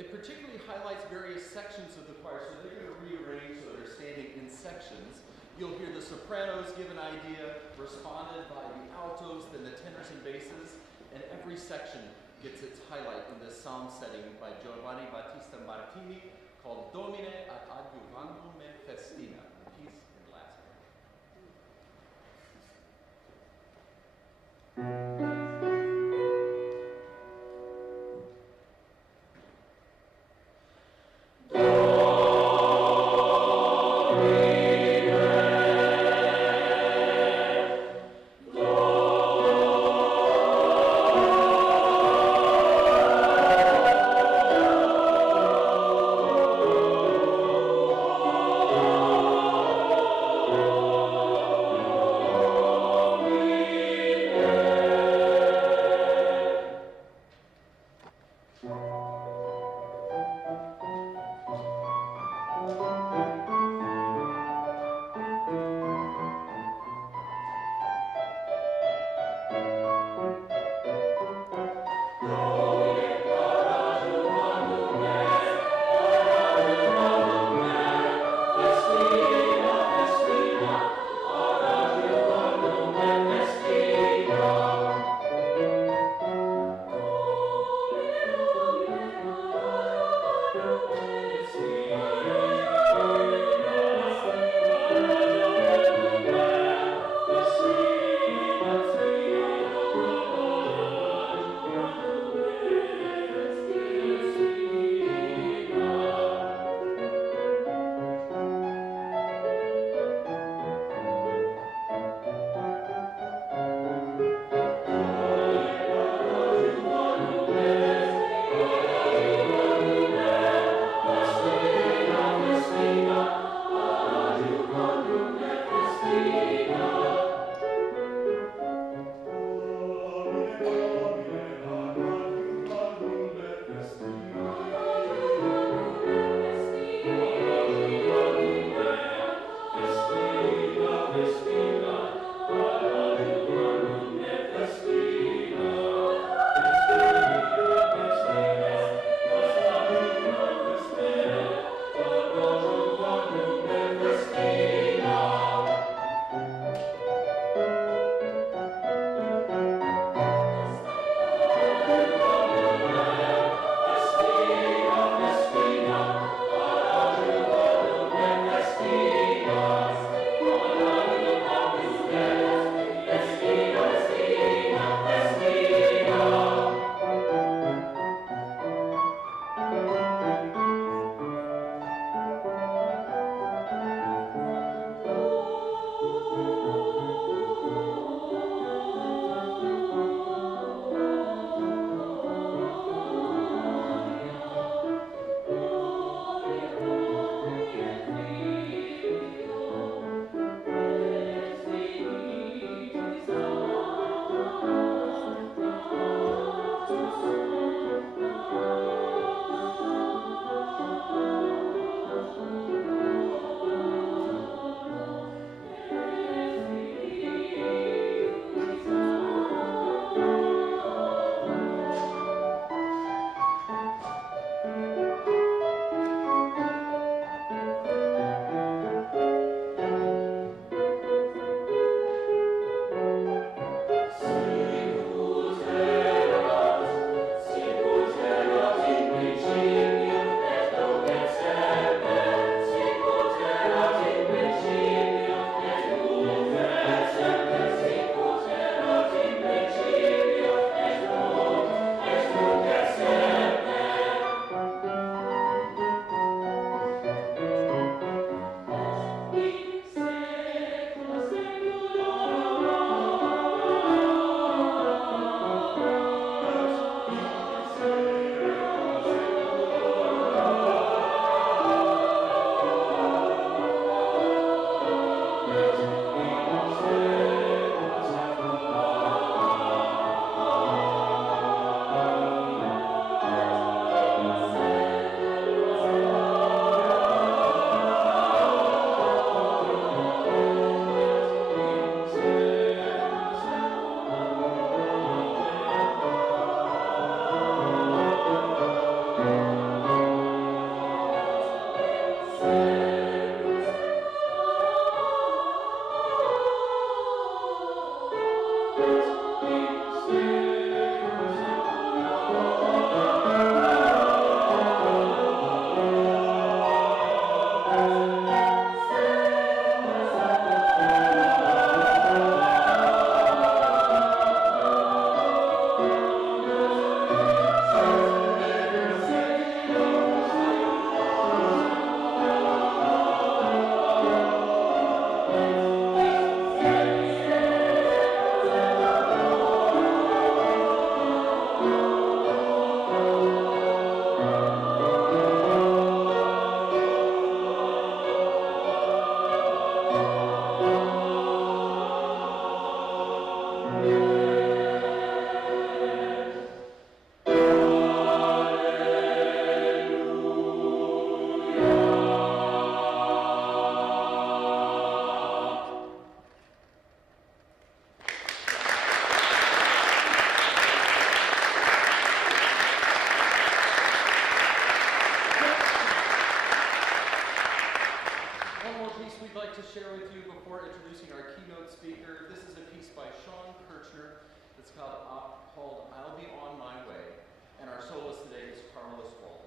It particularly highlights various sections of the choir, so they're going to rearrange so they're standing in sections. You'll hear the sopranos give an idea, responded by the altos, then the tenors and basses, and every section gets its highlight in this psalm setting by Giovanni Battista Martini called Domine ad adjuvandum me festina, peace and laughter. Oh piece we'd like to share with you before introducing our keynote speaker. This is a piece by Sean Kirchner. It's called I'll Be On My Way. And our soloist today is Carla Salazar.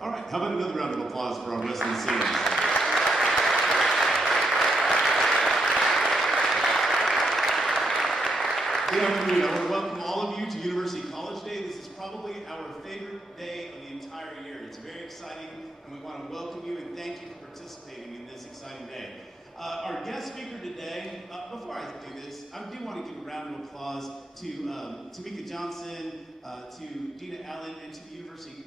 All right, how about another round of applause for our Wesleyan Singers? Good afternoon. I want to welcome all of you to University College Day. This is probably our favorite day of the entire year. It's very exciting, and we want to welcome you and thank you for participating in this exciting day. Our guest speaker today, before I do this, I do want to give a round of applause to Tamika Johnson, to Dina Allen, and to the University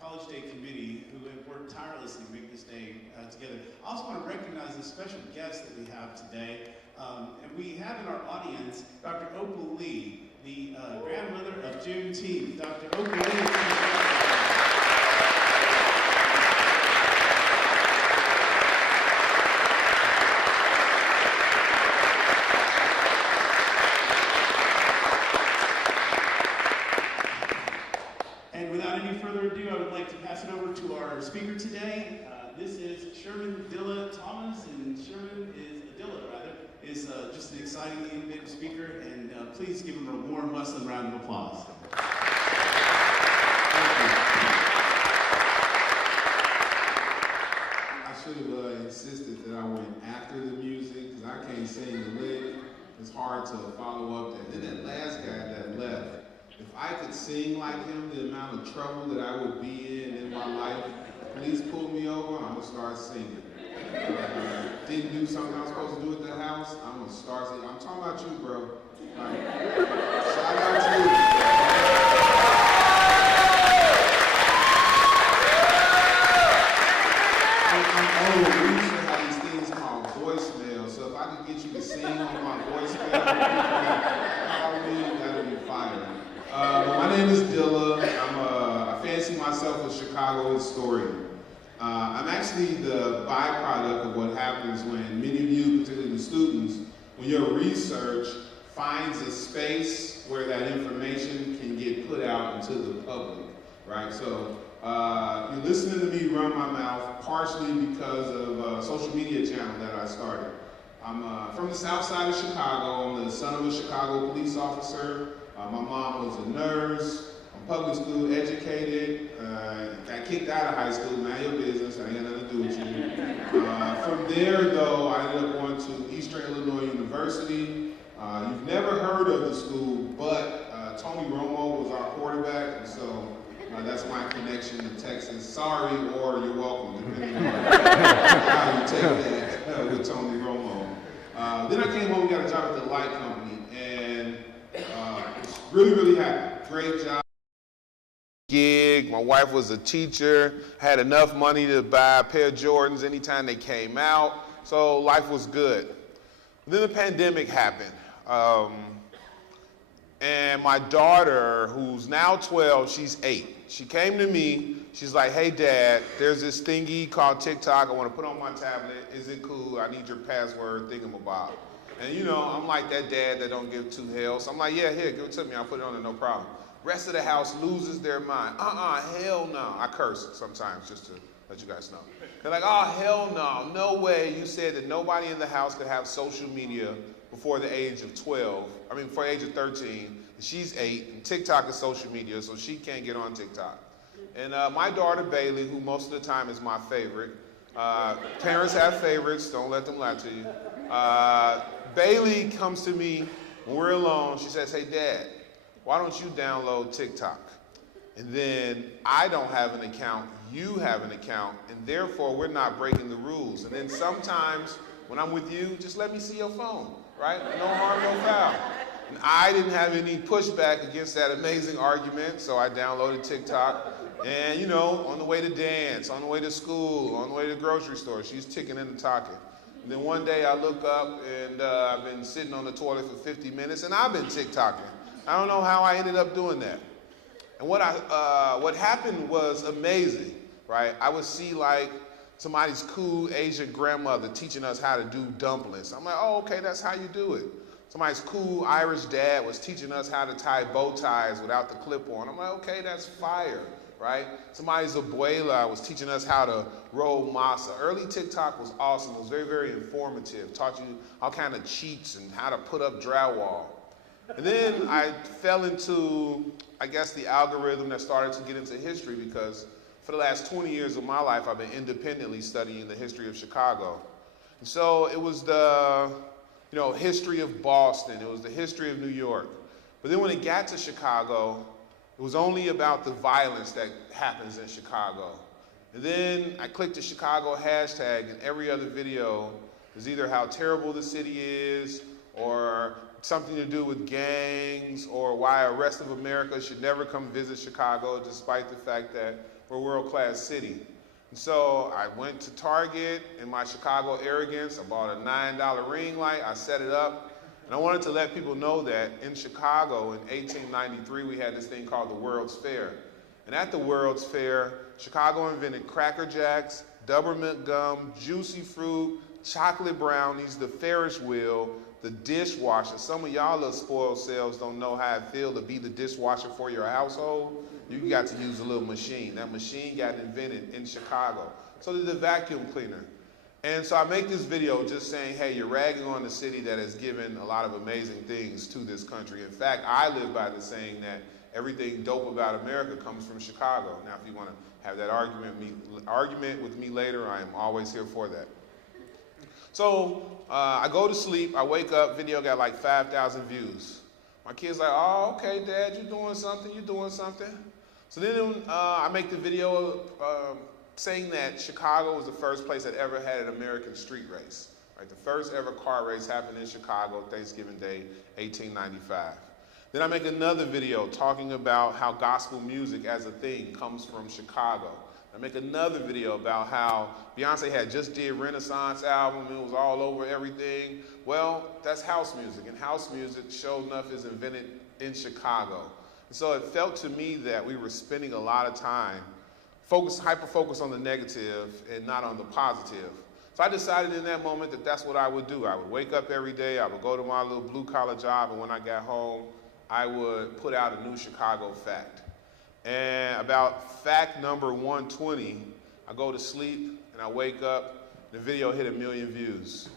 College Day Committee, who have worked tirelessly to make this day together. I also want to recognize the special guest that we have today. And we have in our audience Dr. Opal Lee, the grandmother of Juneteenth. Dr. Opal Lee. And without any further ado, I would like to pass it over to our speaker today. This is Shermann Dilla Thomas, and Shermann is just an exciting, innovative speaker, and please give him a warm Wesleyan round of applause. I should have insisted that I went after the music, because I can't sing the lick. It's hard to follow up that. Then that last guy that left, if I could sing like him, the amount of trouble that I would be in my life, please pull me over, I'm gonna start singing. Didn't do something I was supposed to do at the house, I'm gonna start singing. I'm talking about you, bro. Shout out to you. I'm old. We used to have these things called voicemail, so if I could get you to sing on my voicemail, that'd be fire. My name is Dilla. I fancy myself a Chicago historian. I'm actually the byproduct of what happens when many of you, particularly the students, when your research finds a space where that information can get put out into the public, right? So you're listening to me run my mouth partially because of a social media channel that I started. I'm from the south side of Chicago. I'm the son of a Chicago police officer. My mom was a nurse. Public school educated, got kicked out of high school, mind your business, I ain't got nothing to do with you. From there though, I ended up going to Eastern Illinois University. You've never heard of the school, but Tony Romo was our quarterback, and so that's my connection to Texas. Sorry, or you're welcome, depending on how you take that with Tony Romo. Then I came home and got a job at the light company, and was really, really happy. Great job. Gig. My wife was a teacher, had enough money to buy a pair of Jordans anytime they came out, so life was good. Then the pandemic happened, and my daughter, who's now 12, she's 8. She came to me, she's like, hey Dad, there's this thingy called TikTok, I want to put on my tablet, is it cool? I need your password, thingamabob. And you know, I'm like that dad that don't give two hells, so I'm like, yeah, here, give it to me, I'll put it on there, no problem. Rest of the house loses their mind. Hell no. I curse sometimes just to let you guys know. They're like, oh, hell no. No way. You said that nobody in the house could have social media before the age of 12. Before the age of 13. She's 8, and TikTok is social media, so she can't get on TikTok. And my daughter, Bailey, who most of the time is my favorite. Parents have favorites. Don't let them lie to you. Bailey comes to me when we're alone. She says, hey, Dad, why don't you download TikTok? And then I don't have an account, you have an account, and therefore we're not breaking the rules. And then sometimes when I'm with you, just let me see your phone, right? No harm, no foul. And I didn't have any pushback against that amazing argument, so I downloaded TikTok. And you know, on the way to dance, on the way to school, on the way to the grocery store, she's ticking and talking. And then one day I look up and I've been sitting on the toilet for 50 minutes and I've been TikToking. I don't know how I ended up doing that. And what happened was amazing, right? I would see like somebody's cool Asian grandmother teaching us how to do dumplings. I'm like, oh, okay, that's how you do it. Somebody's cool Irish dad was teaching us how to tie bow ties without the clip on. I'm like, okay, that's fire, right? Somebody's abuela was teaching us how to roll masa. Early TikTok was awesome. It was very, very informative. Taught you all kind of cheats and how to put up drywall. And then I fell into, I guess, the algorithm that started to get into history because for the last 20 years of my life, I've been independently studying the history of Chicago. And so it was the history of Boston, it was the history of New York. But then when it got to Chicago, it was only about the violence that happens in Chicago. And then I clicked the Chicago hashtag, and every other video is either how terrible the city is, or something to do with gangs, or why the rest of America should never come visit Chicago, despite the fact that we're a world-class city. And so I went to Target in my Chicago arrogance. I bought a $9 ring light. I set it up. And I wanted to let people know that in Chicago in 1893, we had this thing called the World's Fair. And at the World's Fair, Chicago invented Cracker Jacks, Doberman gum, juicy fruit, chocolate brownies, the Ferris wheel, the dishwasher. Some of y'all little spoiled selves don't know how it feels to be the dishwasher for your household. You got to use a little machine. That machine got invented in Chicago. So did the vacuum cleaner. And so I make this video just saying, hey, you're ragging on the city that has given a lot of amazing things to this country. In fact, I live by the saying that everything dope about America comes from Chicago. Now, if you want to have that argument with me later, I am always here for that. So I go to sleep, I wake up, video got like 5,000 views. My kid's like, oh, okay, Dad, you're doing something. So then I make the video saying that Chicago was the first place that ever had an American street race. Right? The first ever car race happened in Chicago, Thanksgiving Day, 1895. Then I make another video talking about how gospel music as a thing comes from Chicago. I make another video about how Beyonce had just did Renaissance album, it was all over everything. Well, that's house music, and house music, sure enough, is invented in Chicago. And so it felt to me that we were spending a lot of time hyper-focused on the negative and not on the positive. So I decided in that moment that that's what I would do. I would wake up every day, I would go to my little blue-collar job, and when I got home, I would put out a new Chicago fact. And about fact number 120, I go to sleep and I wake up, the video hit 1 million views.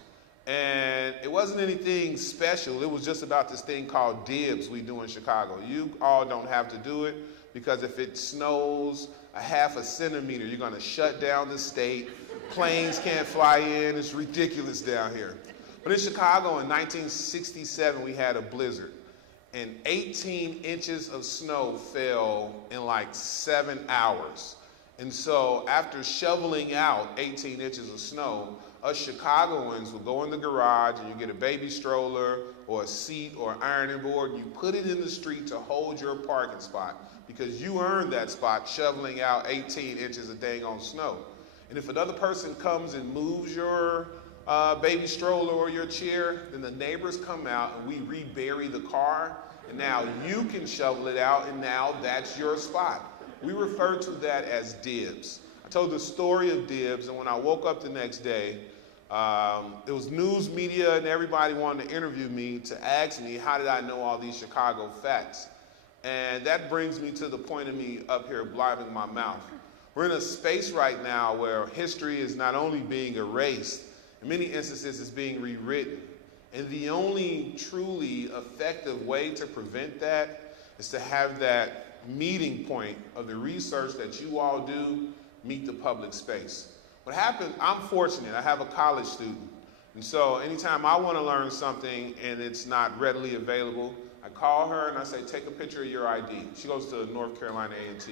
And it wasn't anything special, it was just about this thing called dibs we do in Chicago. You all don't have to do it, because if it snows a 1/2 centimeter, you're gonna shut down the state, planes can't fly in, it's ridiculous down here. But in Chicago in 1967, we had a blizzard. And 18 inches of snow fell in like 7 hours. And so after shoveling out 18 inches of snow, us Chicagoans would go in the garage and you get a baby stroller or a seat or ironing board, and you put it in the street to hold your parking spot, because you earned that spot shoveling out 18 inches of dang on snow. And if another person comes and moves your baby stroller or your chair, then the neighbors come out and we rebury the car, and now you can shovel it out, and now that's your spot. We refer to that as dibs. I told the story of dibs, and when I woke up the next day, it was news media and everybody wanted to interview me to ask me, how did I know all these Chicago facts? And that brings me to the point of me up here blabbing my mouth. We're in a space right now where history is not only being erased, in many instances it's being rewritten. And the only truly effective way to prevent that is to have that meeting point of the research that you all do meet the public space. What happened, I'm fortunate, I have a college student. And so anytime I want to learn something and it's not readily available, I call her and I say, take a picture of your ID. She goes to North Carolina A&T.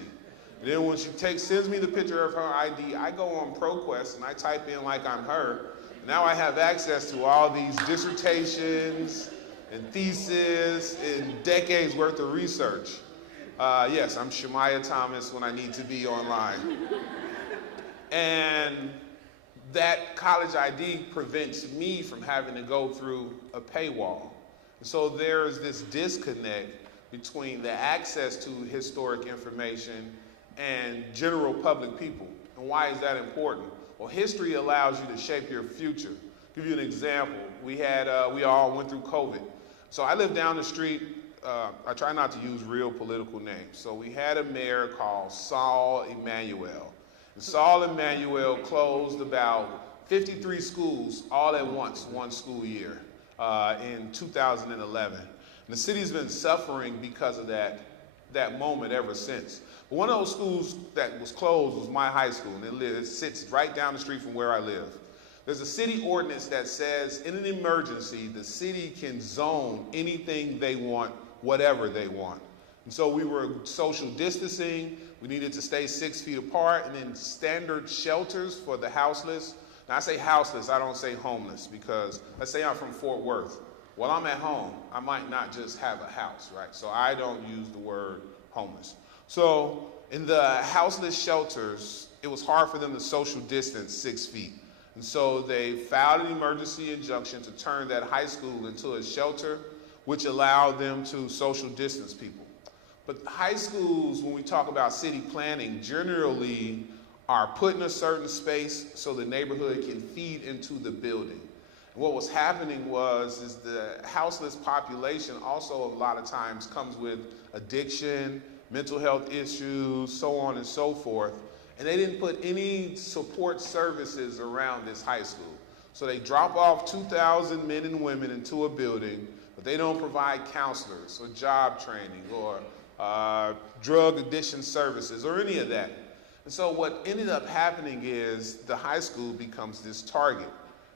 And then when she sends me the picture of her ID, I go on ProQuest and I type in like I'm her. Now I have access to all these dissertations and theses and decades worth of research. Yes, I'm Shemaiah Thomas when I need to be online. And that college ID prevents me from having to go through a paywall. So there's this disconnect between the access to historic information and general public people. And why is that important? Well, history allows you to shape your future. I'll give you an example. We all went through COVID. So I live down the street. I try not to use real political names. So we had a mayor called Saul Emanuel. And Saul Emanuel closed about 53 schools all at once, one school year, in 2011. And the city's been suffering because of that that moment ever since. But one of those schools that was closed was my high school, and it sits right down the street from where I live. There's a city ordinance that says in an emergency, the city can zone anything they want, whatever they want. And so we were social distancing, we needed to stay 6 feet apart, and then standard shelters for the houseless. Now I say houseless, I don't say homeless, because let's say I'm from Fort Worth. Well, I'm at home, I might not just have a house, right? So I don't use the word homeless. So in the houseless shelters, it was hard for them to social distance 6 feet. And so they filed an emergency injunction to turn that high school into a shelter, which allowed them to social distance people. But high schools, when we talk about city planning, generally are put in a certain space so the neighborhood can feed into the building. And what was happening is the houseless population also a lot of times comes with addiction, mental health issues, so on and so forth. And they didn't put any support services around this high school. So they drop off 2,000 men and women into a building, but they don't provide counselors or job training or drug addiction services or any of that. And so what ended up happening is the high school becomes this target,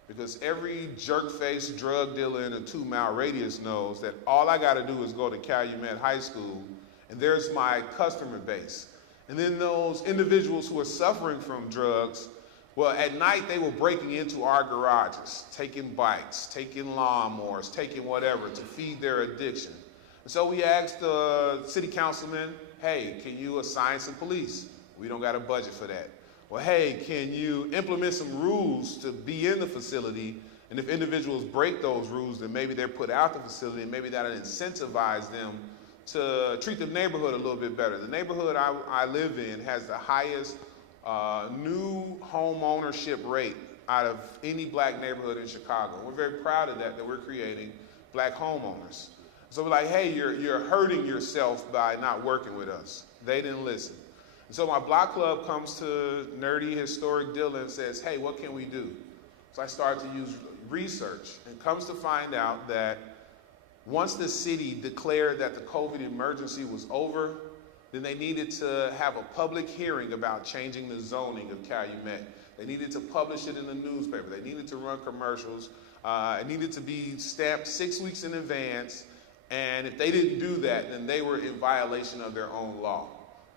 because every jerk-faced drug dealer in a 2-mile radius knows that all I got to do is go to Calumet High School, and there's my customer base. And then those individuals who are suffering from drugs, well, at night they were breaking into our garages, taking bikes, taking lawnmowers, taking whatever to feed their addiction. And so we asked the city councilman, hey, can you assign some police? We don't got a budget for that. Well, hey, can you implement some rules to be in the facility? And if individuals break those rules, then maybe they're put out the facility, and maybe that'll incentivize them to treat the neighborhood a little bit better. The neighborhood I live in has the highest new home ownership rate out of any black neighborhood in Chicago. We're very proud of that we're creating black homeowners. So we're like, hey, you're hurting yourself by not working with us. They didn't listen. And so my block club comes to nerdy historic Dilla and says, hey, what can we do? So I start to use research, and comes to find out that once the city declared that the COVID emergency was over, then they needed to have a public hearing about changing the zoning of Calumet. They needed to publish it in the newspaper. They needed to run commercials. It needed to be stamped 6 weeks in advance. And if they didn't do that, then they were in violation of their own law.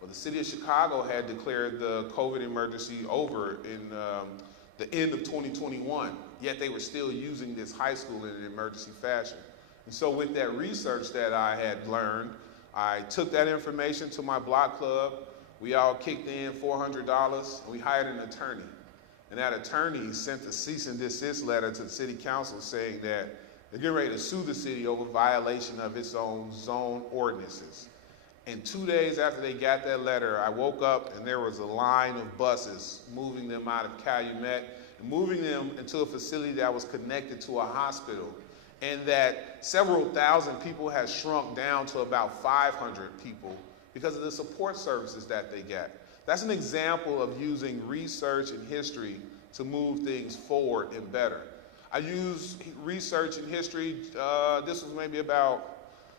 Well, the city of Chicago had declared the COVID emergency over in the end of 2021, yet they were still using this high school in an emergency fashion. And so with that research that I had learned, I took that information to my block club. We all kicked in $400, and we hired an attorney. And that attorney sent a cease and desist letter to the city council saying that they're getting ready to sue the city over violation of its own zone ordinances. And 2 days after they got that letter, I woke up and there was a line of buses moving them out of Calumet and moving them into a facility that was connected to a hospital. And that several thousand people has shrunk down to about 500 people because of the support services that they get. That's an example of using research and history to move things forward and better. I use research and history, this was maybe about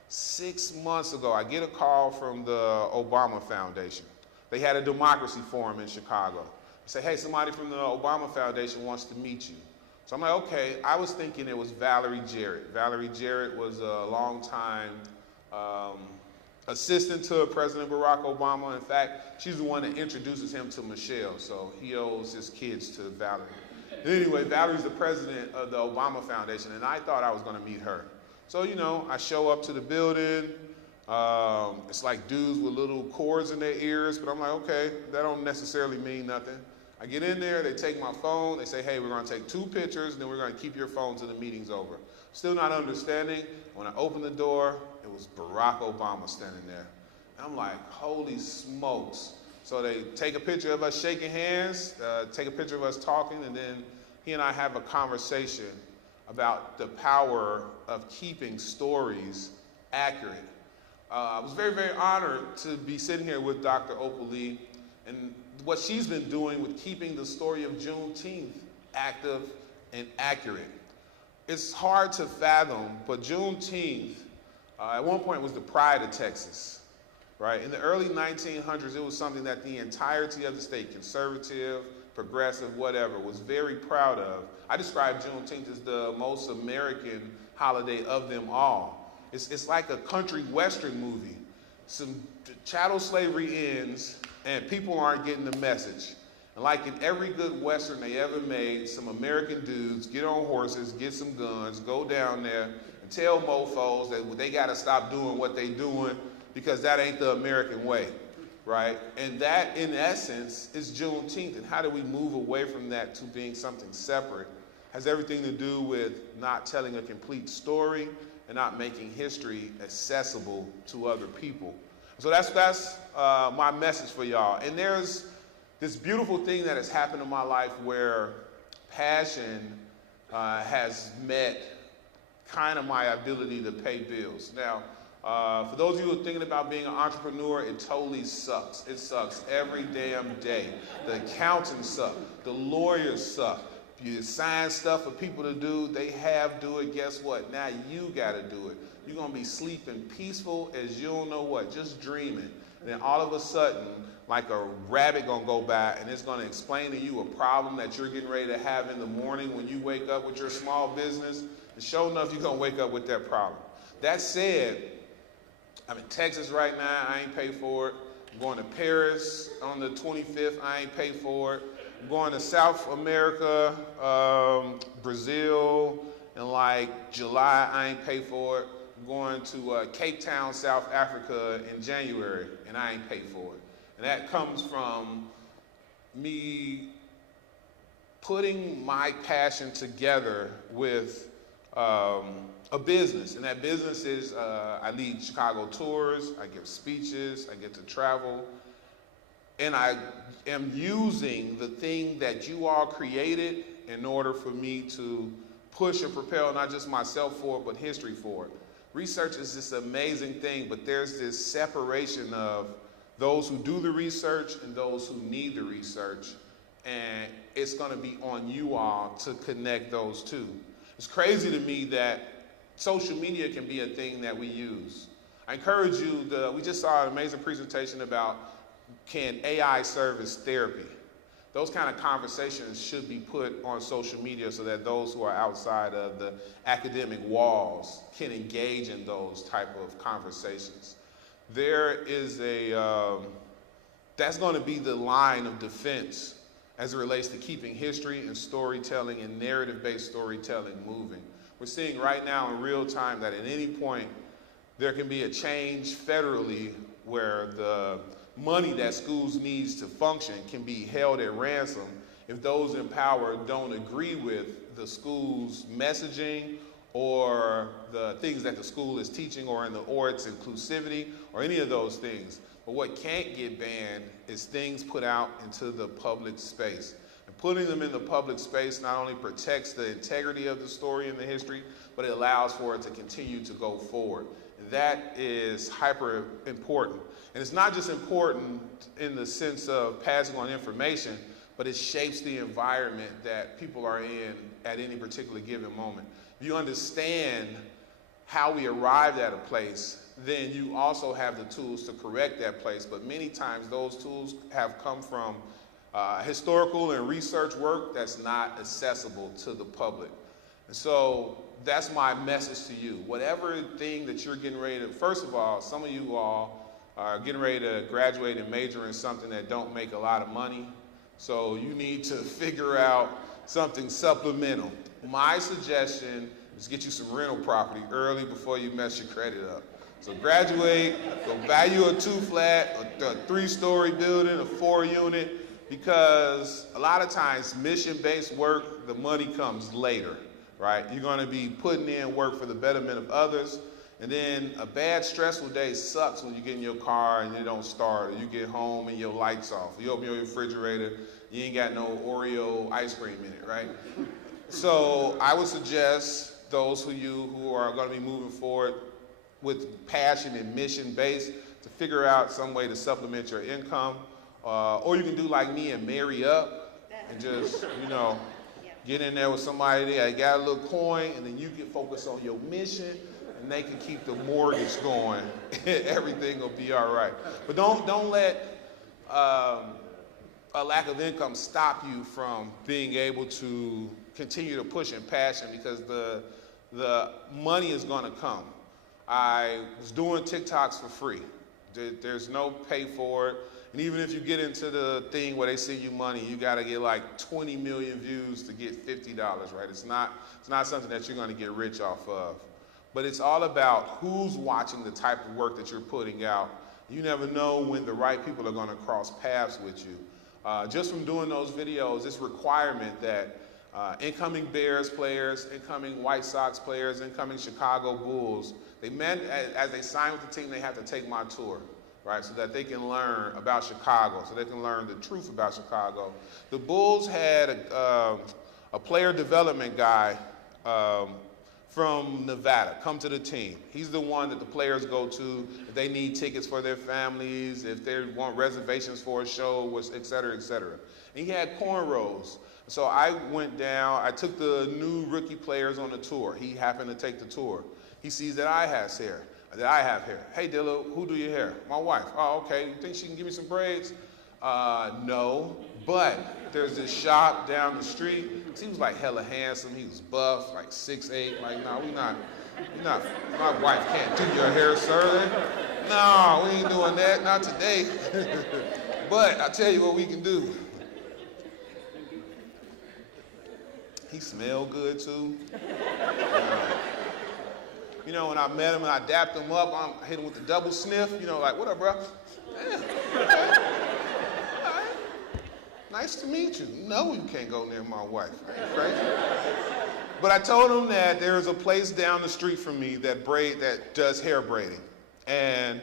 6 months ago. I get a call from the Obama Foundation. They had a democracy forum in Chicago. They say, hey, somebody from the Obama Foundation wants to meet you. So I'm like, okay, I was thinking it was Valerie Jarrett. Valerie Jarrett was a longtime assistant to President Barack Obama. In fact, she's the one that introduces him to Michelle, so he owes his kids to Valerie. Anyway, Valerie's the president of the Obama Foundation, and I thought I was gonna meet her. So, you know, I show up to the building. It's like dudes with little cords in their ears, but I'm like, okay, that don't necessarily mean nothing. I get in there, they take my phone, they say, hey, we're gonna take 2 pictures, and then we're gonna keep your phone till the meeting's over. Still not understanding. When I opened the door, it was Barack Obama standing there. And I'm like, holy smokes. So they take a picture of us shaking hands, take a picture of us talking, and then he and I have a conversation about the power of keeping stories accurate. I was very, very honored to be sitting here with Dr. Opal Lee, and what she's been doing with keeping the story of Juneteenth active and accurate. It's hard to fathom, but Juneteenth, at one point was the pride of Texas. right? In the early 1900s, it was something that the entirety of the state, conservative, progressive, whatever, was very proud of. I describe Juneteenth as the most American holiday of them all. It's like a country western movie. Some chattel slavery ends and people aren't getting the message. And like in every good western they ever made, some American dudes get on horses, get some guns, go down there and tell mofos that they gotta stop doing what they doing because that ain't the American way, right? And that, in essence, is Juneteenth. And how do we move away from that to being something separate? Has everything to do with not telling a complete story and not making history accessible to other people. So that's my message for y'all. And there's this beautiful thing that has happened in my life where passion has met kind of my ability to pay bills. Now, for those of you who are thinking about being an entrepreneur, it totally sucks. It sucks every damn day. The accountants suck. The lawyers suck. You assign stuff for people to do, they do it, guess what? Now you gotta do it. You're gonna be sleeping peaceful as you don't know what, just dreaming. And then all of a sudden, like a rabbit gonna go by and it's gonna explain to you a problem that you're getting ready to have in the morning when you wake up with your small business. And sure enough, you're gonna wake up with that problem. That said, I'm in Texas right now, I ain't paid for it. I'm going to Paris on the 25th, I ain't paid for it. I'm going to South America, Brazil, in like July, I ain't paid for it. I'm going to Cape Town, South Africa in January, and I ain't paid for it. And that comes from me putting my passion together with a business. And that business is, I lead Chicago tours, I give speeches, I get to travel. And I am using the thing that you all created in order for me to push and propel not just myself forward, but history forward. Research is this amazing thing, but there's this separation of those who do the research and those who need the research. And it's gonna be on you all to connect those two. It's crazy to me that social media can be a thing that we use. I encourage you, we just saw an amazing presentation about can AI serve as therapy? Those kind of conversations should be put on social media so that those who are outside of the academic walls can engage in those type of conversations. There is that's going to be the line of defense as it relates to keeping history and storytelling and narrative-based storytelling moving. We're seeing right now in real time that at any point there can be a change federally where the money that schools needs to function can be held at ransom if those in power don't agree with the school's messaging or the things that the school is teaching or its inclusivity or any of those things. But what can't get banned is things put out into the public space. And putting them in the public space not only protects the integrity of the story and the history, but it allows for it to continue to go forward. That is hyper important. And it's not just important in the sense of passing on information, but it shapes the environment that people are in at any particular given moment. If you understand how we arrived at a place, then you also have the tools to correct that place. But many times those tools have come from historical and research work that's not accessible to the public. And so that's my message to you. Whatever thing that you're getting ready to, first of all, some of you all are getting ready to graduate and major in something that don't make a lot of money. So you need to figure out something supplemental. My suggestion is get you some rental property early before you mess your credit up. So graduate, go buy you a 2-flat, a 3-story building, a 4-unit, because a lot of times mission-based work, the money comes later, right? You're gonna be putting in work for the betterment of others. And then a bad, stressful day sucks when you get in your car and it don't start, or you get home and your light's off. You open your refrigerator, you ain't got no Oreo ice cream in it, right? So I would suggest those who are gonna be moving forward with passion and mission-based to figure out some way to supplement your income. Or you can do like me and marry up and just, get in there with somebody, I got a little coin, and then you get focused on your mission. And and they can keep the mortgage going, everything will be all right. But don't let a lack of income stop you from being able to continue to push and passion, because the money is going to come. I was doing TikToks for free. There's no pay for it. And even if you get into the thing where they send you money, you got to get like 20 million views to get $50, right? It's not something that you're going to get rich off of. But it's all about who's watching the type of work that you're putting out. You never know when the right people are going to cross paths with you. Just from doing those videos, it's requirement that incoming Bears players, incoming White Sox players, incoming Chicago Bulls, as they sign with the team, they have to take my tour, right? So that they can learn about Chicago, so they can learn the truth about Chicago. The Bulls had a player development guy from Nevada come to the team. He's the one that the players go to if they need tickets for their families, if they want reservations for a show, et cetera, et cetera. And he had cornrows. So I went down, I took the new rookie players on the tour. He happened to take the tour. He sees that I have hair. Hey Dilla, who do your hair? My wife. Oh, okay, you think she can give me some braids? No, but there's this shop down the street. He was like hella handsome. He was buff, like 6'8". Like, no, we not, my wife can't do your hair, sir. No, we ain't doing that, not today. But I tell you what we can do. He smelled good too. You know, when I met him and I dapped him up, I hit him with the double sniff, you know, like, what up, bro? Damn, okay. All right. Nice to meet you. No, you can't go near my wife. I ain't crazy. But I told him that there's a place down the street from me that does hair braiding. And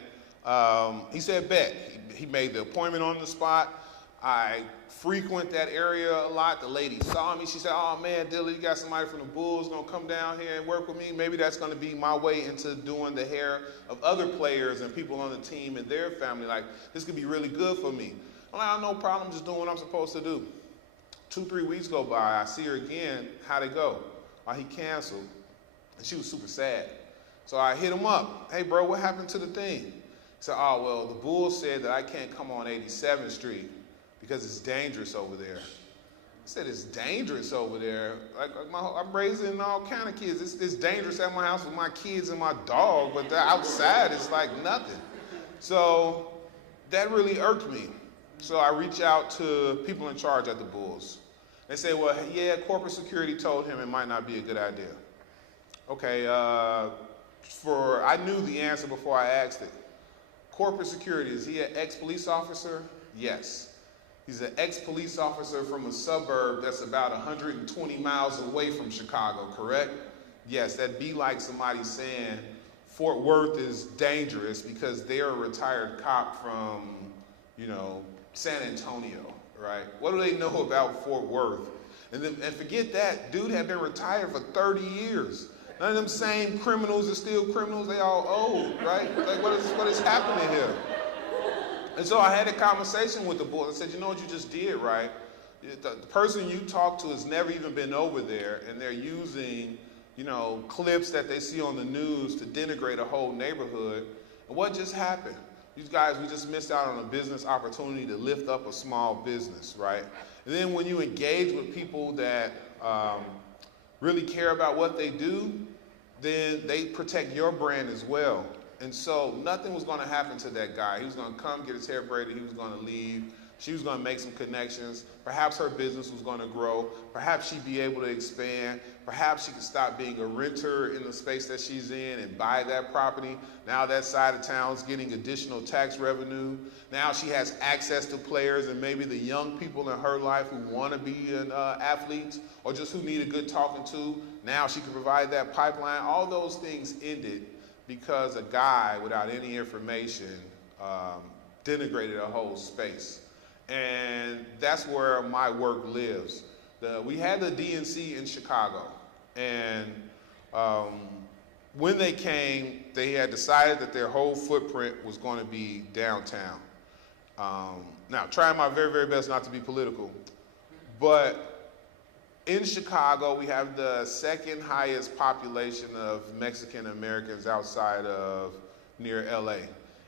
he said, bet. He made the appointment on the spot. I frequent that area a lot. The lady saw me. She said, oh man, Dilla, you got somebody from the Bulls gonna come down here and work with me? Maybe that's gonna be my way into doing the hair of other players and people on the team and their family. Like, this could be really good for me. I'm like, no problem, just doing what I'm supposed to do. 2-3 weeks go by, I see her again. How'd it go? He canceled. And she was super sad. So I hit him up. Hey bro, what happened to the thing? He said, oh, well, the Bulls said that I can't come on 87th Street because it's dangerous over there. I said, it's dangerous over there? I'm raising all kind of kids. It's dangerous at my house with my kids and my dog, but outside it's like nothing. So that really irked me. So I reach out to people in charge at the Bulls. They say, well, yeah, corporate security told him it might not be a good idea. Okay, I knew the answer before I asked it. Corporate security, is he an ex-police officer? Yes. He's an ex-police officer from a suburb that's about 120 miles away from Chicago, correct? Yes, that'd be like somebody saying Fort Worth is dangerous because they're a retired cop from, you know, San Antonio, right? What do they know about Fort Worth? And forget that, dude had been retired for 30 years. None of them same criminals are still criminals, they all old, right? Like what is happening here? And so I had a conversation with the board. I said, you know what you just did, right? The person you talked to has never even been over there, and they're using, you know, clips that they see on the news to denigrate a whole neighborhood. And what just happened? You guys, we just missed out on a business opportunity to lift up a small business, right? And then when you engage with people that really care about what they do, then they protect your brand as well. And so nothing was going to happen to that guy. He was going to come get his hair braided. He was going to leave. She was going to make some connections. Perhaps her business was going to grow. Perhaps she'd be able to expand. Perhaps she could stop being a renter in the space that she's in and buy that property. Now that side of town is getting additional tax revenue. Now she has access to players and maybe the young people in her life who want to be an athletes or just who need a good talking to. Now she can provide that pipeline. All those things ended because a guy without any information denigrated a whole space. And that's where my work lives. We had the DNC in Chicago, and when they came, they had decided that their whole footprint was going to be downtown. Now, trying my very, very best not to be political, but In Chicago, we have the second highest population of Mexican Americans outside of near LA.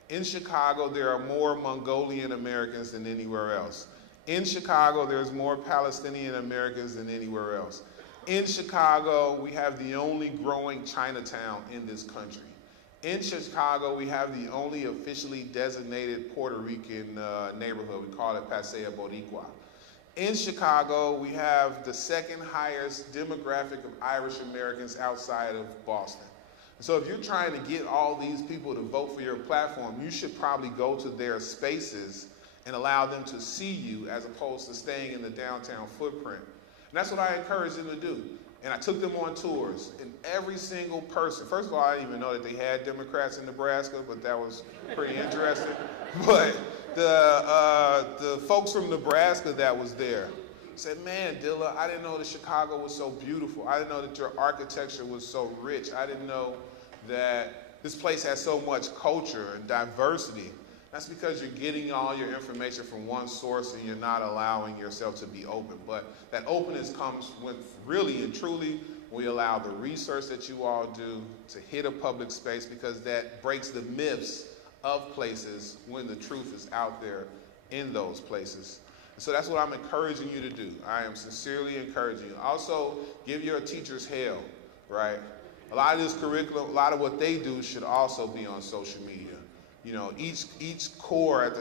In Chicago, there are more Mongolian Americans than anywhere else. In Chicago, there's more Palestinian Americans than anywhere else. In Chicago, we have the only growing Chinatown in this country. In Chicago, we have the only officially designated Puerto Rican neighborhood. We call it Paseo Boricua. In Chicago, we have the second highest demographic of Irish Americans outside of Boston. So if you're trying to get all these people to vote for your platform, you should probably go to their spaces and allow them to see you as opposed to staying in the downtown footprint. And that's what I encourage them to do. And I took them on tours, and every single person, first of all, I didn't even know that they had Democrats in Nebraska, but that was pretty interesting. But the folks from Nebraska that was there said, man, Dilla, I didn't know that Chicago was so beautiful. I didn't know that your architecture was so rich. I didn't know that this place has so much culture and diversity. That's because you're getting all your information from one source and you're not allowing yourself to be open. But that openness comes with really and truly we allow the research that you all do to hit a public space, because that breaks the myths of places when the truth is out there in those places. And so that's what I'm encouraging you to do. I am sincerely encouraging you. Also, give your teachers hell, right? A lot of this curriculum, a lot of what they do should also be on social media. You know, each course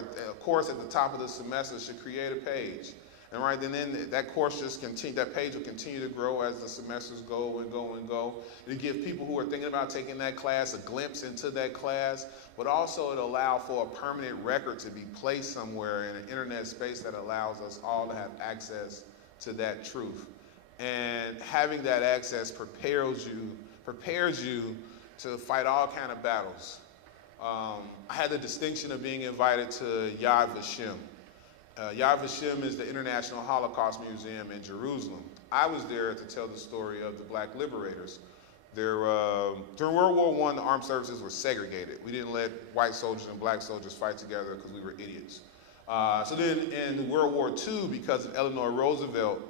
at the top of the semester should create a page. And right then that course just that page will continue to grow as the semesters go and go and go. It'll give people who are thinking about taking that class a glimpse into that class, but also it'll allow for a permanent record to be placed somewhere in an internet space that allows us all to have access to that truth. And having that access prepares you to fight all kind of battles. I had the distinction of being invited to Yad Vashem. Yad Vashem is the International Holocaust Museum in Jerusalem. I was there to tell the story of the black liberators. During World War I, the armed services were segregated. We didn't let white soldiers and black soldiers fight together because we were idiots. So then in World War II, because of Eleanor Roosevelt,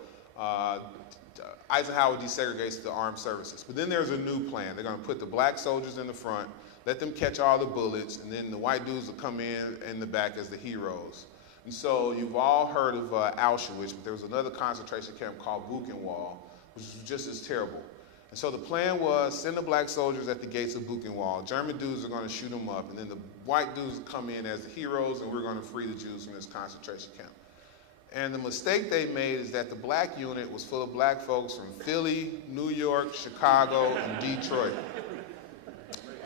Eisenhower desegregates the armed services. But then there's a new plan. They're going to put the black soldiers in the front, let them catch all the bullets, and then the white dudes will come in the back as the heroes. And so you've all heard of Auschwitz, but there was another concentration camp called Buchenwald, which was just as terrible. And so the plan was send the black soldiers at the gates of Buchenwald. German dudes are going to shoot them up, and then the white dudes will come in as the heroes, and we're going to free the Jews from this concentration camp. And the mistake they made is that the black unit was full of black folks from Philly, New York, Chicago, and Detroit.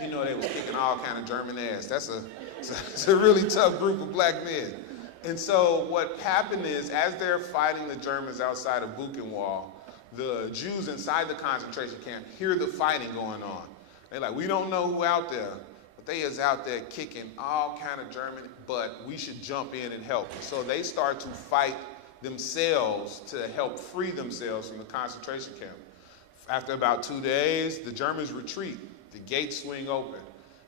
You know, they was kicking all kind of German ass. It's a really tough group of black men. And so what happened is, as they're fighting the Germans outside of Buchenwald, the Jews inside the concentration camp hear the fighting going on. They're like, we don't know who out there, but they is out there kicking all kind of German, but we should jump in and help. So they start to fight themselves to help free themselves from the concentration camp. After about 2 days, the Germans retreat. The gates swing open.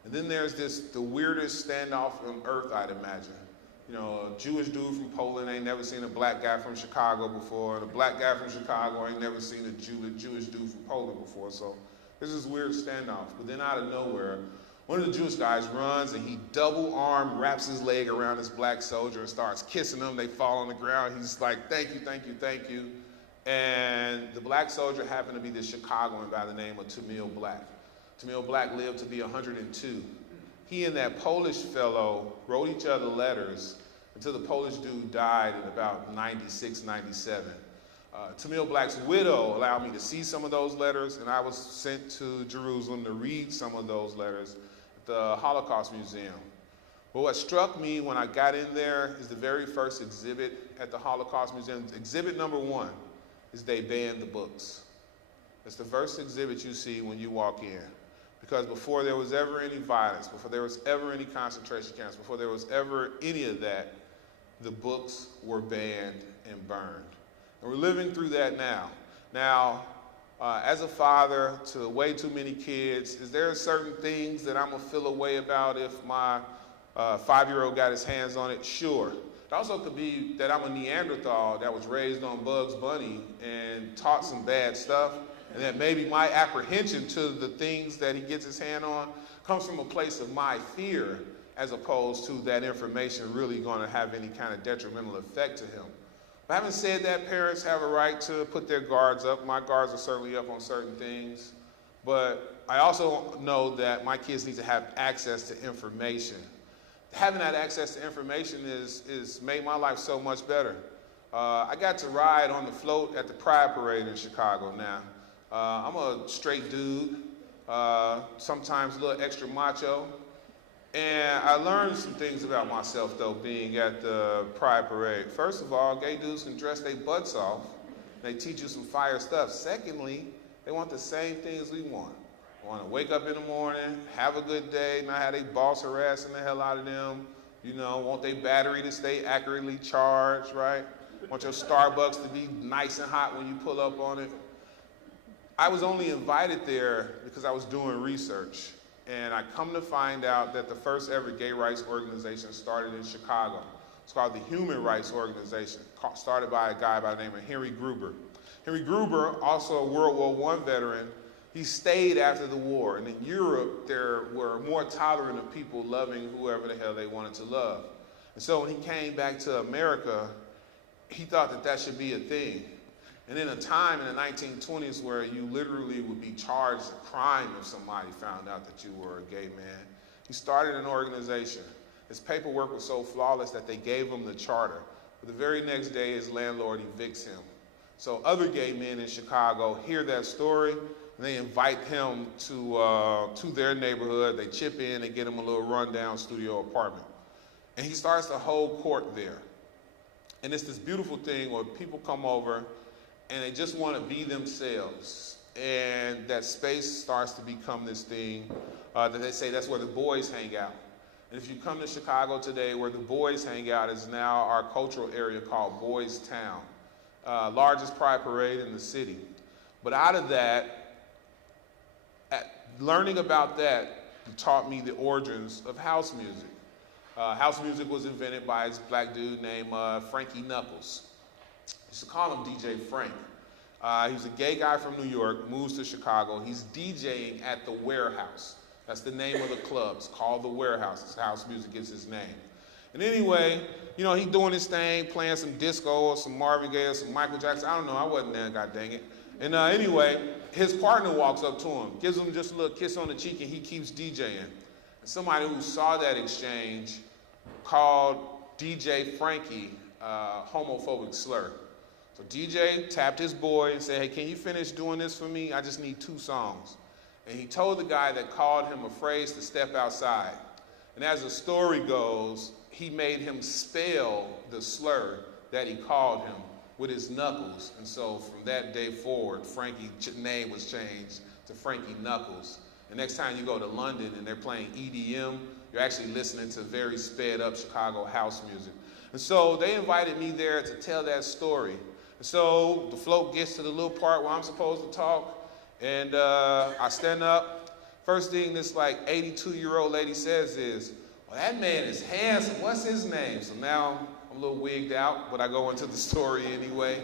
And then there's the weirdest standoff on earth, I'd imagine. You know, a Jewish dude from Poland ain't never seen a black guy from Chicago before, and a black guy from Chicago ain't never seen a Jewish dude from Poland before. So there's this weird standoff. But then out of nowhere, one of the Jewish guys runs and he double arm wraps his leg around this black soldier and starts kissing him. They fall on the ground. He's like, thank you, thank you, thank you. And the black soldier happened to be this Chicagoan by the name of Tamil Black. Tamil Black lived to be 102. He and that Polish fellow wrote each other letters until the Polish dude died in about 96, 97. Tamil Black's widow allowed me to see some of those letters, and I was sent to Jerusalem to read some of those letters at the Holocaust Museum. But what struck me when I got in there is the very first exhibit at the Holocaust Museum. Exhibit number 1 is they banned the books. It's the first exhibit you see when you walk in. Because before there was ever any violence, before there was ever any concentration camps, before there was ever any of that, the books were banned and burned. And we're living through that now. Now, as a father to way too many kids, is there certain things that I'm gonna feel a way about if my 5-year-old got his hands on it? Sure. It also could be that I'm a Neanderthal that was raised on Bugs Bunny and taught some bad stuff, and that maybe my apprehension to the things that he gets his hand on comes from a place of my fear, as opposed to that information really going to have any kind of detrimental effect to him. But having said that, parents have a right to put their guards up. My guards are certainly up on certain things. But I also know that my kids need to have access to information. Having that access to information is made my life so much better. I got to ride on the float at the Pride Parade in Chicago now. I'm a straight dude, sometimes a little extra macho. And I learned some things about myself, though, being at the Pride Parade. First of all, gay dudes can dress their butts off. They teach you some fire stuff. Secondly, they want the same things we want. They want to wake up in the morning, have a good day, not have their boss harassing the hell out of them. You know, want their battery to stay accurately charged, right? Want your Starbucks to be nice and hot when you pull up on it. I was only invited there because I was doing research. And I come to find out that the first ever gay rights organization started in Chicago. It's called the Human Rights Organization, started by a guy by the name of Henry Gruber. Henry Gruber, also a World War I veteran, he stayed after the war. And in Europe, there were more tolerant of people loving whoever the hell they wanted to love. And so when he came back to America, he thought that that should be a thing. And in a time in the 1920s where you literally would be charged a crime if somebody found out that you were a gay man, he started an organization. His paperwork was so flawless that they gave him the charter. But the very next day, his landlord evicts him. So other gay men in Chicago hear that story, and they invite him to their neighborhood. They chip in, they get him a little rundown studio apartment. And he starts to hold court there. And it's this beautiful thing where people come over and they just want to be themselves. And that space starts to become this thing that they say that's where the boys hang out. And if you come to Chicago today, where the boys hang out is now our cultural area called Boys Town. Largest pride parade in the city. But out of that, learning about that taught me the origins of house music. House music was invented by this black dude named Frankie Knuckles. Used to call him DJ Frank. He's a gay guy from New York, moves to Chicago. He's DJing at the Warehouse. That's the name of the club. It's called the Warehouse. It's how house music gets its name. And anyway, you know, he's doing his thing, playing some disco or some Marvin Gaye or some Michael Jackson. I don't know, I wasn't there, god dang it. And anyway, his partner walks up to him, gives him just a little kiss on the cheek, and he keeps DJing. And somebody who saw that exchange called DJ Frankie homophobic slur. So DJ tapped his boy and said, hey, can you finish doing this for me? I just need 2 songs. And he told the guy that called him a phrase to step outside. And as the story goes, he made him spell the slur that he called him with his knuckles. And so from that day forward, Frankie's name was changed to Frankie Knuckles. The next time you go to London and they're playing EDM, you're actually listening to very sped up Chicago house music. And so they invited me there to tell that story. And so the float gets to the little part where I'm supposed to talk, and I stand up. First thing this like 82-year-old lady says is, well, that man is handsome. What's his name? So now I'm a little wigged out, but I go into the story anyway.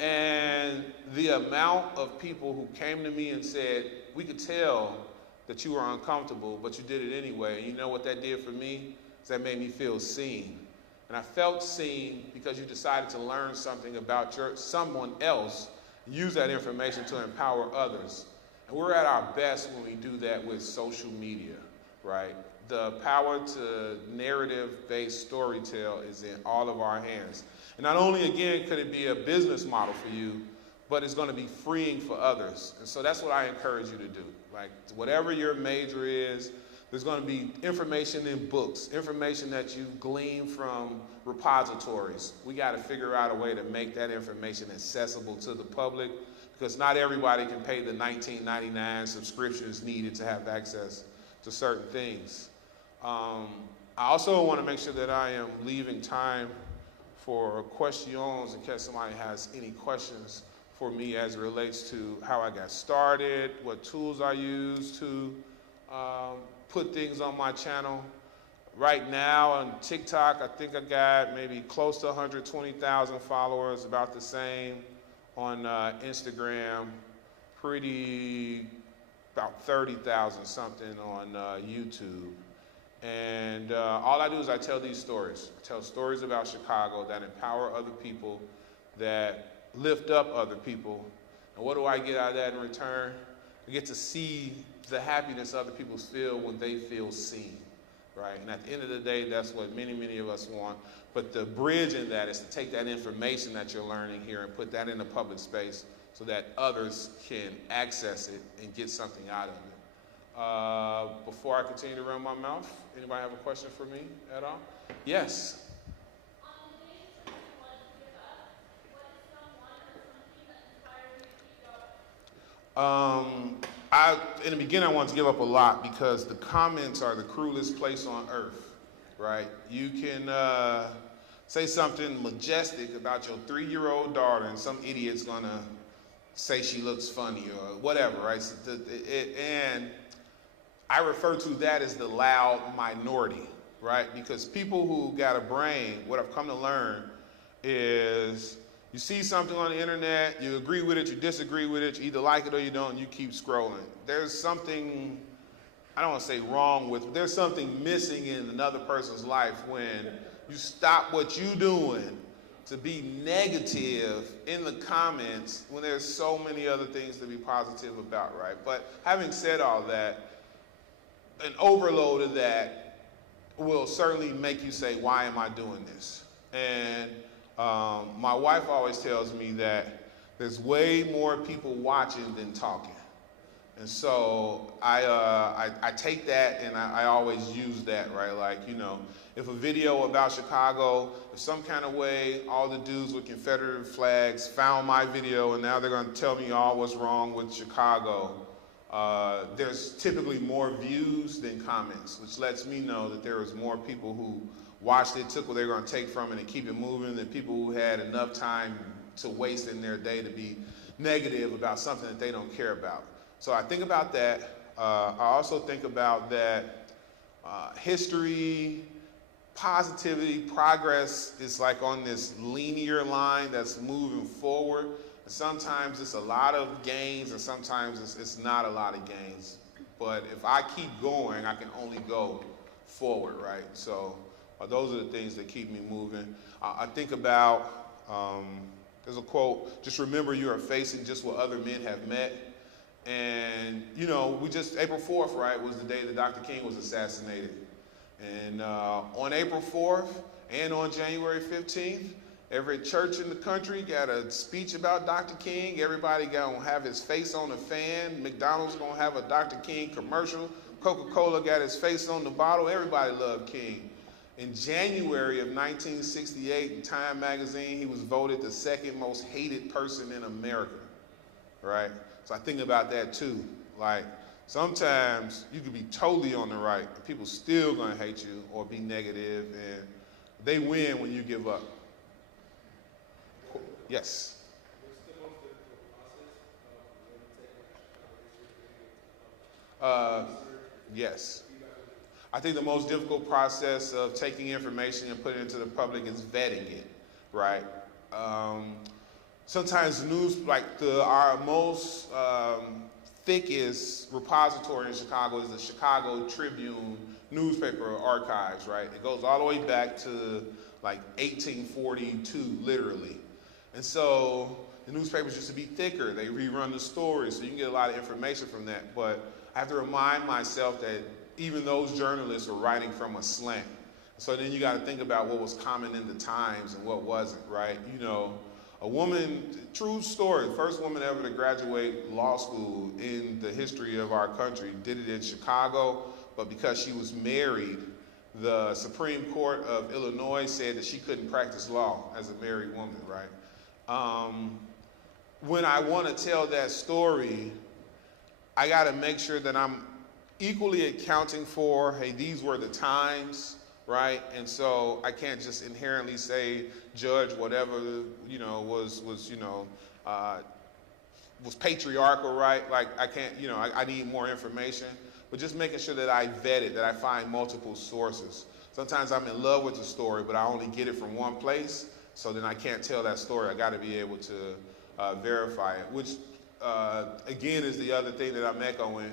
And the amount of people who came to me and said, we could tell that you were uncomfortable, but you did it anyway. And you know what that did for me? Is that made me feel seen. And I felt seen because you decided to learn something about someone else, use that information to empower others. And we're at our best when we do that with social media, right? The power to narrative-based storytell is in all of our hands. And not only, again, could it be a business model for you, but it's going to be freeing for others. And so that's what I encourage you to do. Like, whatever your major is, there's going to be information in books, information that you glean from repositories. We got to figure out a way to make that information accessible to the public, because not everybody can pay the $19.99 subscriptions needed to have access to certain things. I also want to make sure that I am leaving time for questions in case somebody has any questions for me as it relates to how I got started, what tools I use to put things on my channel. Right now on TikTok, I think I got maybe close to 120,000 followers, about the same on Instagram, about 30,000 something on YouTube. And all I do is I tell these stories. I tell stories about Chicago that empower other people, that lift up other people. And what do I get out of that in return? I get to see the happiness other people feel when they feel seen, right? And at the end of the day, that's what many, many of us want. But the bridge in that is to take that information that you're learning here and put that in the public space so that others can access it and get something out of it. Before I continue to run my mouth, anybody have a question for me at all? Yes. In the beginning, I wanted to give up a lot because the comments are the cruelest place on earth, right? You can say something majestic about your 3-year-old daughter and some idiot's gonna say she looks funny or whatever, right? And I refer to that as the loud minority, right? Because people who got a brain, what I've come to learn is you see something on the internet, you agree with it, you disagree with it, you either like it or you don't, and you keep scrolling. There's something, I don't want to say wrong with, but there's something missing in another person's life when you stop what you're doing to be negative in the comments when there's so many other things to be positive about, right? But having said all that, an overload of that will certainly make you say, why am I doing this? And my wife always tells me that there's way more people watching than talking. And so I take that and I always use that, right? Like, you know, if a video about Chicago, if some kind of way all the dudes with Confederate flags found my video and now they're going to tell me all what's wrong with Chicago, there's typically more views than comments, which lets me know that there was more people who watched it, took what they were going to take from it and keep it moving than people who had enough time to waste in their day to be negative about something that they don't care about. So I think about that. I also think about that history, positivity, progress is like on this linear line that's moving forward. And sometimes it's a lot of gains and sometimes it's not a lot of gains. But if I keep going, I can only go forward, right? So those are the things that keep me moving. I think about, there's a quote, just remember you are facing just what other men have met. And, you know, April 4th, right, was the day that Dr. King was assassinated. And on April 4th and on January 15th, every church in the country got a speech about Dr. King. Everybody gonna have his face on the fan. McDonald's gonna have a Dr. King commercial. Coca-Cola got his face on the bottle. Everybody loved King. In January of 1968, in Time magazine, he was voted the second most hated person in America, right? So I think about that too. Like, sometimes you could be totally on the right, and people still gonna hate you or be negative, and they win when you give up. Yes? Yes. I think the most difficult process of taking information and putting it into the public is vetting it, right? Sometimes news, like our most thickest repository in Chicago is the Chicago Tribune newspaper archives, right? It goes all the way back to like 1842, literally. And so the newspapers used to be thicker. They rerun the stories, so you can get a lot of information from that. But I have to remind myself that even those journalists were writing from a slant. So then you got to think about what was common in the times and what wasn't, right? You know, a woman, true story, first woman ever to graduate law school in the history of our country, did it in Chicago, but because she was married, the Supreme Court of Illinois said that she couldn't practice law as a married woman, right? When I want to tell that story, I got to make sure that I'm equally accounting for, hey, these were the times, right? And so I can't just inherently say, judge whatever, you know, was patriarchal, right? Like I can't, you know, I need more information, but just making sure that I vet it, that I find multiple sources. Sometimes I'm in love with the story, but I only get it from one place, so then I can't tell that story. I got to be able to verify it, which again is the other thing that I'm echoing.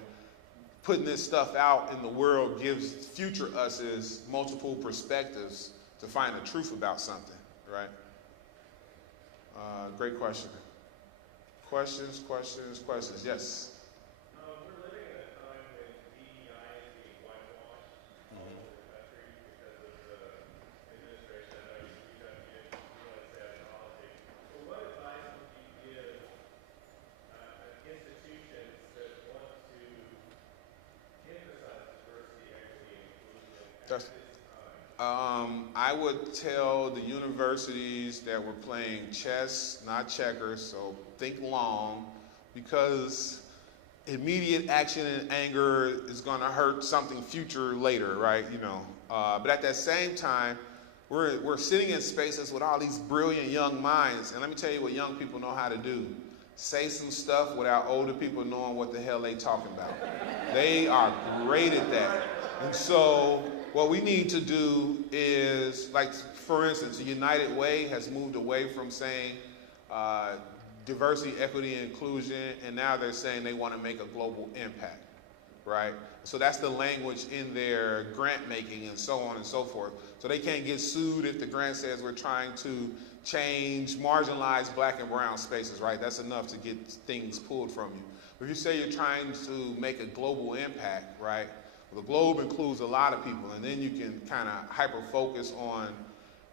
Putting this stuff out in the world gives future us's multiple perspectives to find the truth about something, right? Great question. Questions? Yes? We're living in a time when DEI is being whitewashed all over the country because of the administration. I know you got to get really sad in politics. But what advice would you give institutions that want to emphasize diversity, equity, and inclusion at this time? I would tell the universities that we're playing chess, not checkers, so think long, because immediate action and anger is going to hurt something future later, right? But at that same time, we're sitting in spaces with all these brilliant young minds, and let me tell you what young people know how to do. Say some stuff without older people knowing what the hell they talking about. They are great at that. And so what we need to do is, like, for instance, the United Way has moved away from saying diversity, equity, and inclusion, and now they're saying they want to make a global impact, right? So that's the language in their grant making and so on and so forth. So they can't get sued if the grant says we're trying to change marginalized black and brown spaces, right? That's enough to get things pulled from you. But if you say you're trying to make a global impact, right? The globe includes a lot of people, and then you can kind of hyper-focus on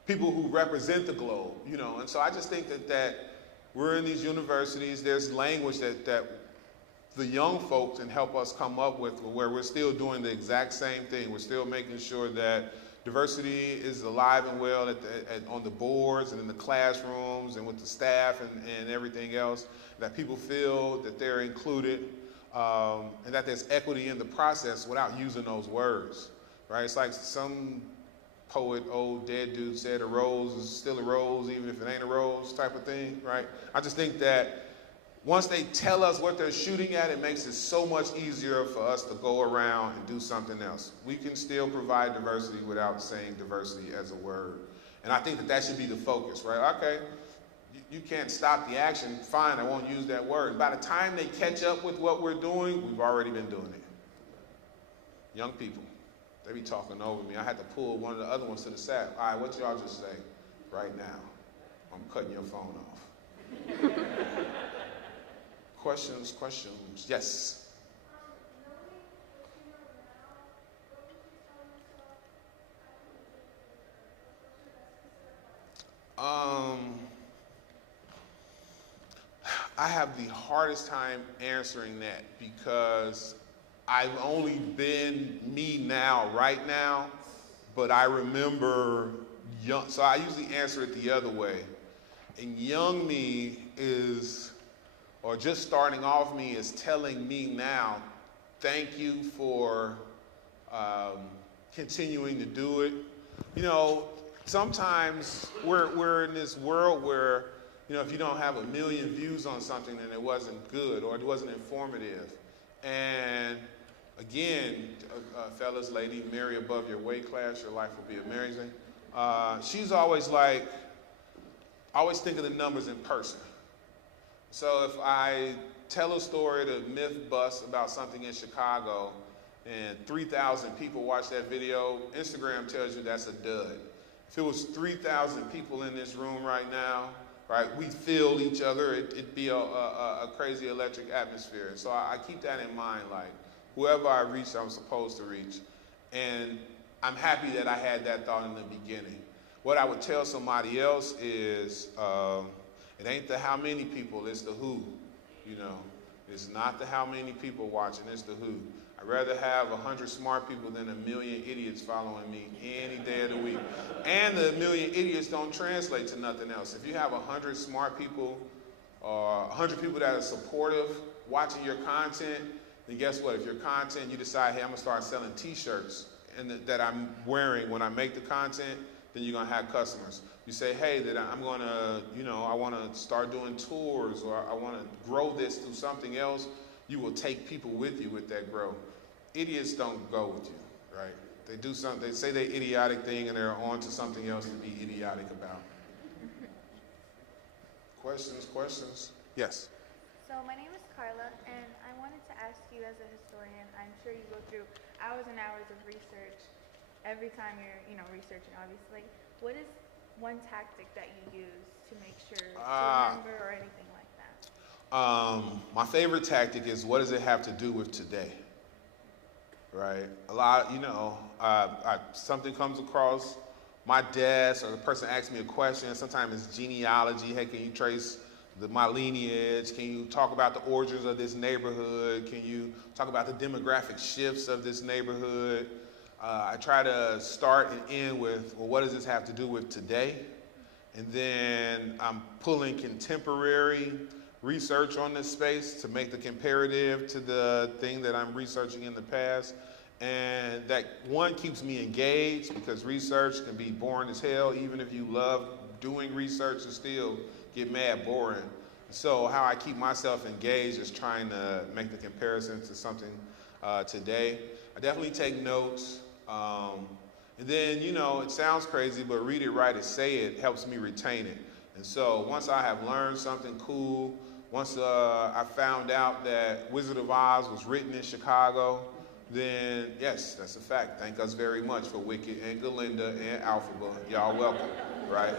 people who represent the globe, And so I just think that we're in these universities, there's language that the young folks can help us come up with, where we're still doing the exact same thing. We're still making sure that diversity is alive and well on the boards and in the classrooms and with the staff and everything else, that people feel that they're included. And that there's equity in the process without using those words, right? It's like some poet, old dead dude said, a rose is still a rose even if it ain't a rose type of thing, right? I just think that once they tell us what they're shooting at, it makes it so much easier for us to go around and do something else. We can still provide diversity without saying diversity as a word. And I think that should be the focus, right? Okay. You can't stop the action, fine, I won't use that word. By the time they catch up with what we're doing, we've already been doing it. Young people, they be talking over me. I had to pull one of the other ones to the side. All right, what y'all just say right now? I'm cutting your phone off. Questions? Yes? I have the hardest time answering that because I've only been me now, right now, but I remember young, so I usually answer it the other way. And young me is, or just starting off me is telling me now, thank you for continuing to do it. Sometimes we're in this world where, if you don't have 1 million views on something, then it wasn't good or it wasn't informative. And again, fellas, lady, marry above your weight class, your life will be amazing. She's always like, always think of the numbers in person. So if I tell a story to myth bust about something in Chicago and 3,000 people watch that video, Instagram tells you that's a dud. If it was 3,000 people in this room right now, right, we feel each other, it'd be a crazy electric atmosphere. So I keep that in mind, like, whoever I reach, I'm supposed to reach. And I'm happy that I had that thought in the beginning. What I would tell somebody else is, it ain't the how many people, it's the who, It's not the how many people watching, it's the who. I'd rather have 100 smart people than 1 million idiots following me any day of the week. And the 1 million idiots don't translate to nothing else. If you have 100 smart people or 100 people that are supportive watching your content, then guess what? If your content, you decide, hey, I'm gonna start selling t-shirts that I'm wearing when I make the content, then you're gonna have customers. You say, hey, that I'm gonna, I wanna start doing tours or I wanna grow this through something else, you will take people with you with that growth. Idiots don't go with you, right? They do something, they say they idiotic thing and they're on to something else to be idiotic about. Questions? Yes. So my name is Carla, and I wanted to ask you as a historian, I'm sure you go through hours and hours of research every time you're, researching, obviously. What is one tactic that you use to make sure to remember or anything like that? My favorite tactic is, what does it have to do with today? Right? A lot, something comes across my desk, or the person asks me a question. Sometimes it's genealogy. Hey, can you trace my lineage? Can you talk about the origins of this neighborhood? Can you talk about the demographic shifts of this neighborhood? I try to start and end with, well, what does this have to do with today? And then I'm pulling contemporary research on this space to make the comparative to the thing that I'm researching in the past. And that one keeps me engaged, because research can be boring as hell. Even if you love doing research, it still get mad boring. So how I keep myself engaged is trying to make the comparison to something today. I definitely take notes. And then, it sounds crazy, but read it, write it, say it helps me retain it. And so once I have learned something cool, once I found out that Wizard of Oz was written in Chicago, then yes, that's a fact. Thank us very much for Wicked and Galinda and Alphaba. Y'all welcome, right?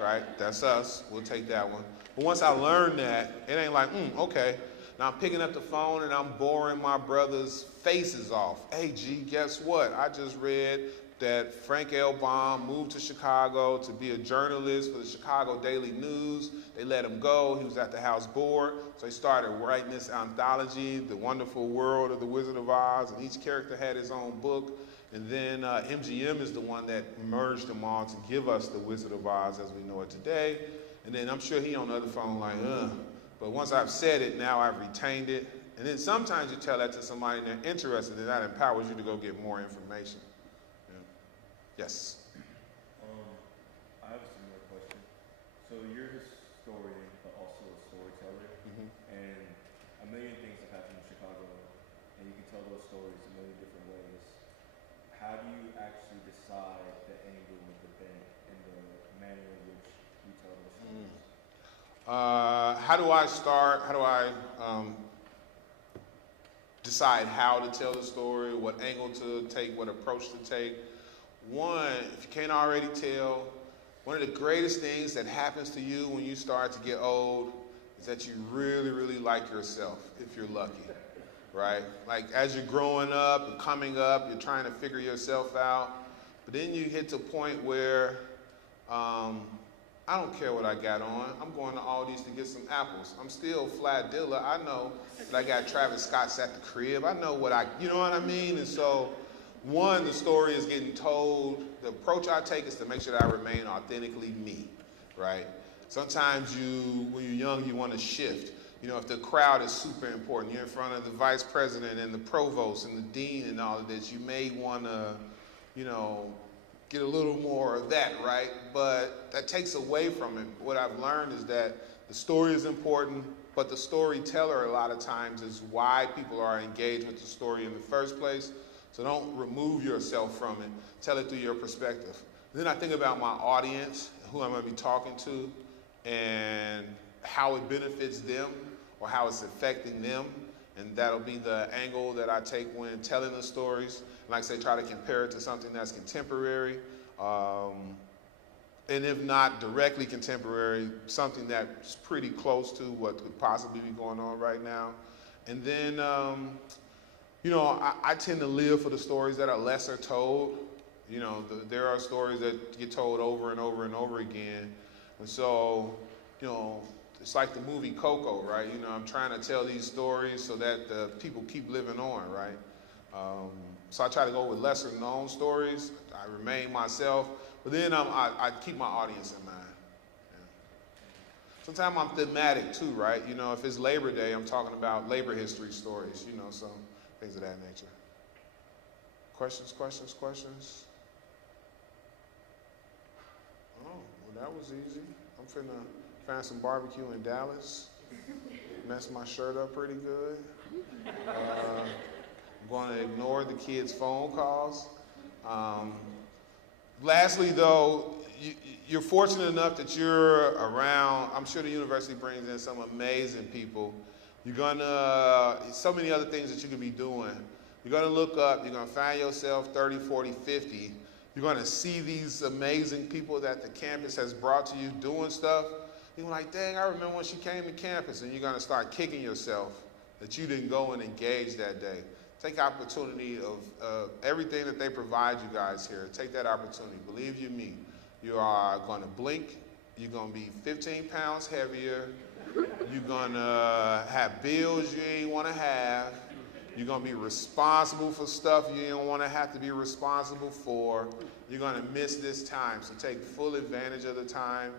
Right? That's us. We'll take that one. But once I learned that, it ain't like, okay. Now I'm picking up the phone and I'm boring my brother's faces off. Hey, G, guess what? I just read that Frank L. Baum moved to Chicago to be a journalist for the Chicago Daily News. They let him go. He was at the House Board. So he started writing this anthology, The Wonderful World of the Wizard of Oz, and each character had his own book. And then MGM is the one that merged them all to give us The Wizard of Oz as we know it today. And then I'm sure he on the other phone like, But once I've said it, now I've retained it. And then sometimes you tell that to somebody and they're interested, and that empowers you to go get more information. Yes. I have a similar question. So you're a historian, but also a storyteller, and a million things have happened in Chicago, and you can tell those stories a million different ways. How do you actually decide the angle of the bent and the manner in which you tell those stories? How do I start? How do I decide how to tell the story, what angle to take, what approach to take? One, if you can't already tell, one of the greatest things that happens to you when you start to get old is that you really, really like yourself, if you're lucky, right? Like as you're growing up and coming up, you're trying to figure yourself out, but then you hit to a point where I don't care what I got on. I'm going to Aldi's to get some apples. I'm still flat Dilla. I know that I got Travis Scott's at the crib. I know you know what I mean? And so, one, the story is getting told. The approach I take is to make sure that I remain authentically me, right? Sometimes when you're young, you want to shift. If the crowd is super important, you're in front of the vice president and the provost and the dean and all of this, you may want to, get a little more of that, right? But that takes away from it. What I've learned is that the story is important, but the storyteller a lot of times is why people are engaged with the story in the first place. So don't remove yourself from it. Tell it through your perspective. Then I think about my audience, who I'm going to be talking to, and how it benefits them or how it's affecting them. And that'll be the angle that I take when telling the stories. Like I say, try to compare it to something that's contemporary. And if not directly contemporary, something that's pretty close to what could possibly be going on right now. And then, I tend to live for the stories that are lesser told. There are stories that get told over and over and over again. And so, it's like the movie Coco, right? I'm trying to tell these stories so that the people keep living on, right? So I try to go with lesser known stories. I remain myself, but then I keep my audience in mind. Yeah. Sometimes I'm thematic too, right? If it's Labor Day, I'm talking about labor history stories, some things of that nature. Questions? Oh, well, that was easy. I'm finna find some barbecue in Dallas. Mess my shirt up pretty good. I'm going to ignore the kids' phone calls. Lastly, though, you're fortunate enough that you're around. I'm sure the university brings in some amazing people. You're gonna, so many other things that you could be doing. You're gonna look up, you're gonna find yourself 30, 40, 50. You're gonna see these amazing people that the campus has brought to you doing stuff. You're like, dang, I remember when she came to campus, and you're gonna start kicking yourself that you didn't go and engage that day. Take opportunity of everything that they provide you guys here. Take that opportunity. Believe you me, you are gonna blink, you're gonna be 15 pounds heavier, you're gonna have bills you ain't wanna have, you're gonna be responsible for stuff you don't wanna have to be responsible for. You're gonna miss this time, so take full advantage of the time.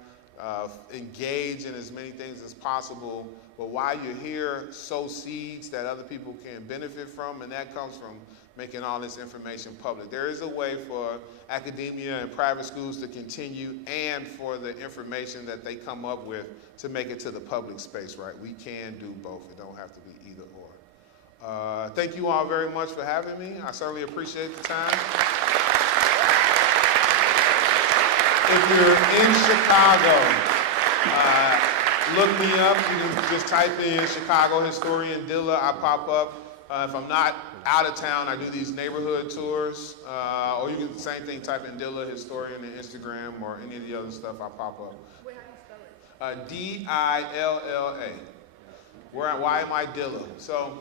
Engage in as many things as possible, but while you're here, sow seeds that other people can benefit from, and that comes from making all this information public. There is a way for academia and private schools to continue, and for the information that they come up with to make it to the public space, right? We can do both. It don't have to be either or. Thank you all very much for having me. I certainly appreciate the time. If you're in Chicago, look me up. You can just type in Chicago historian Dilla. I pop up. If I'm not out of town, I do these neighborhood tours. Or you can, same thing, type in Dilla historian on Instagram or any of the other stuff. I pop up. Wait, how do you spell it? Dilla. Why am I Dilla? So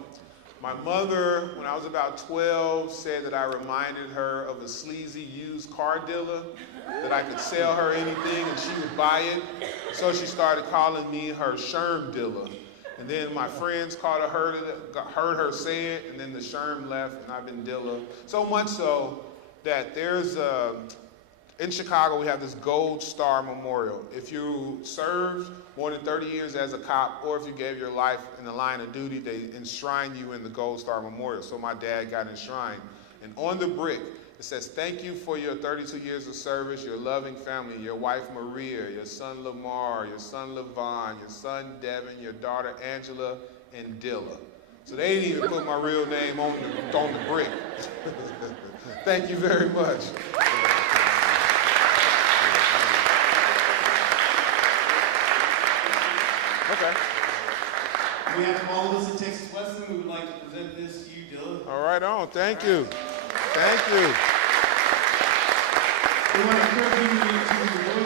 my mother, when I was about 12, said that I reminded her of a sleazy used car dealer, that I could sell her anything and she would buy it. So she started calling me her Sherm dealer. And then my friends heard her say it, and then the Sherm left, and I've been Dilla. So much so that in Chicago, we have this Gold Star Memorial. If you served more than 30 years as a cop, or if you gave your life in the line of duty, they enshrine you in the Gold Star Memorial. So my dad got enshrined. And on the brick, it says, thank you for your 32 years of service, your loving family, your wife Maria, your son Lamar, your son Levon, your son Devin, your daughter Angela, and Dilla. So they didn't even put my real name on the brick. Thank you very much. Okay. We have all of us at Texas Wesleyan. We would like to present this to you, Dilla. All right, on. Thank you. Thank you. We want to encourage you to